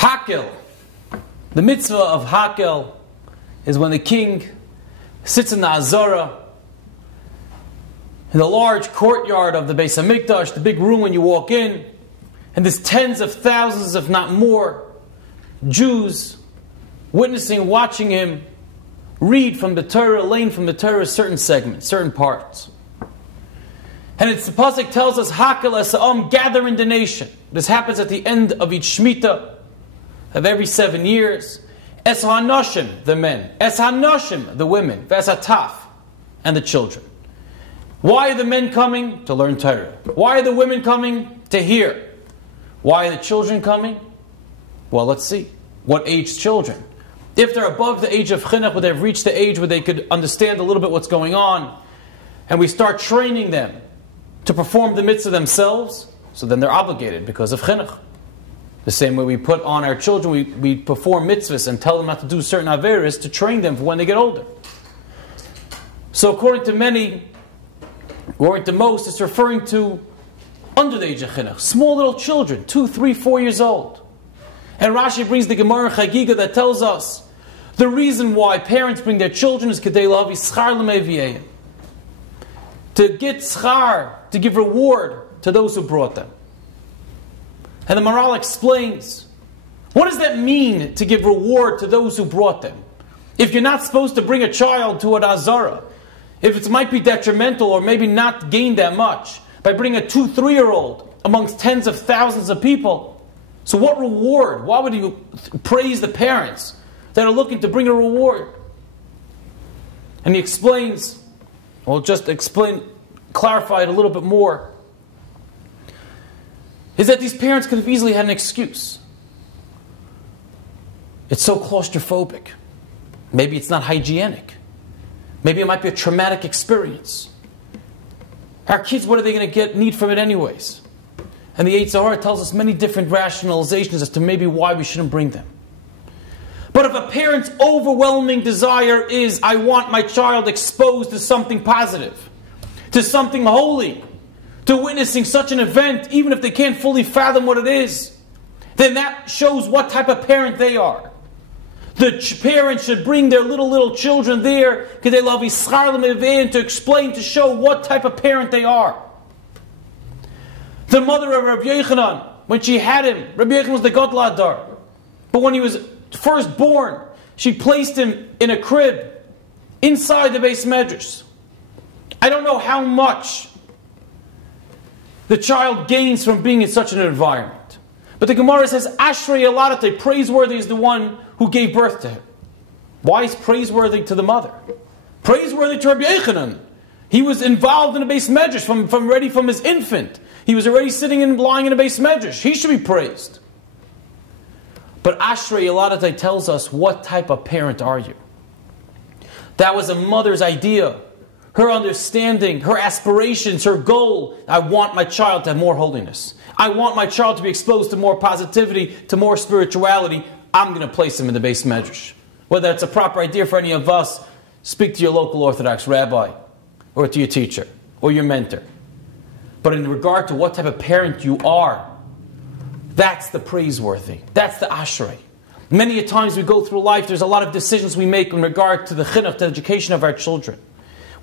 Hakel. The mitzvah of Hakel is when the king sits in the Azara, in the large courtyard of the Beis HaMikdash, the big room when you walk in, and there's tens of thousands, if not more, Jews witnessing, watching him read from the Torah, learn from the Torah certain segments, certain parts. And it's the pasuk tells us, Hakel esa'am, gather in the nation. This happens at the end of each Shemitah of every 7 years. Es ha'anoshim, the men. Es ha'anoshim, the women. Ves ha'taf, and the children. Why are the men coming? To learn Torah. Why are the women coming? To hear. Why are the children coming? Well, let's see. What age children? If they're above the age of chinuch, where they've reached the age where they could understand a little bit what's going on, and we start training them to perform the mitzvah themselves, so then they're obligated because of chinuch. The same way we put on our children, we perform mitzvahs and tell them not to do certain averos to train them for when they get older. So according to many, according to most, it's referring to under the age of chinuch, small little children, 2, 3, 4 years old. And Rashi brings the Gemara Chagiga that tells us the reason why parents bring their children is kedei lavi schar l'meviyayim, to get schar, to give reward to those who brought them. And the Maral explains, what does that mean to give reward to those who brought them? If you're not supposed to bring a child to an Azara, if it might be detrimental or maybe not gain that much by bringing a 2, 3-year-old amongst tens of thousands of people, so what reward? Why would you praise the parents that are looking to bring a reward? And he explains, well, just clarify it a little bit more, is that these parents could have easily had an excuse. It's so claustrophobic. Maybe it's not hygienic. Maybe it might be a traumatic experience. Our kids, what are they going to need from it anyways? And the Yetzer Hara tells us many different rationalizations as to maybe why we shouldn't bring them. But if a parent's overwhelming desire is, I want my child exposed to something positive, to something holy, to witnessing such an event, even if they can't fully fathom what it is, then that shows what type of parent they are. The parents should bring their little children there to explain, to show what type of parent they are. The mother of Rabbi Yochanan, when she had him, Rabbi Yochanan was the Gadol Hadar. But when he was first born, she placed him in a crib inside the Beis Medrash. I don't know how much the child gains from being in such an environment. But the Gemara says, Ashrei Eladate, praiseworthy is the one who gave birth to him. Why is praiseworthy to the mother? Praiseworthy to Rabbi Yochanan. He was involved in a Beis Medrash from his infant. He was already sitting and lying in a Beis Medrash. He should be praised. But Ashrei Eladate tells us, what type of parent are you? That was a mother's idea. Her understanding, her aspirations, her goal. I want my child to have more holiness. I want my child to be exposed to more positivity, to more spirituality. I'm going to place him in the Beis Medrash. Whether that's a proper idea for any of us, speak to your local Orthodox rabbi, or to your teacher, or your mentor. But in regard to what type of parent you are, that's the praiseworthy. That's the ashrei. Many a times we go through life, there's a lot of decisions we make in regard to the chinuch, the education of our children.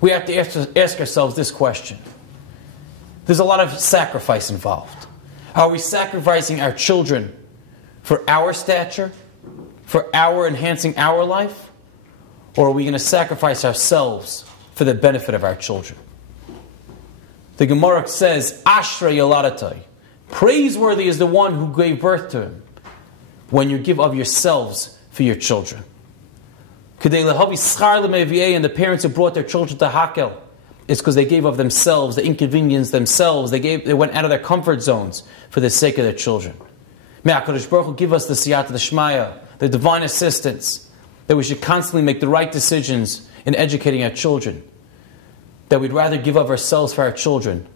We have to ask ourselves this question. There's a lot of sacrifice involved. Are we sacrificing our children for our stature, for our enhancing our life? Or are we going to sacrifice ourselves for the benefit of our children? The Gemara says, Ashrei Yoladatai. Praiseworthy is the one who gave birth to him when you give of yourselves for your children. And the parents who brought their children to Hakel, it's because they gave of themselves, they inconvenienced themselves, they went out of their comfort zones for the sake of their children. May HaKadosh Baruch Hu give us the siyata d'shmaya, the divine assistance, that we should constantly make the right decisions in educating our children, that we'd rather give of ourselves for our children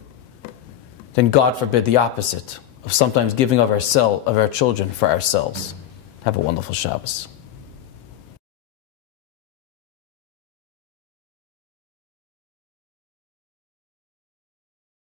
than, God forbid, the opposite of sometimes giving of our children for ourselves. Have a wonderful Shabbos.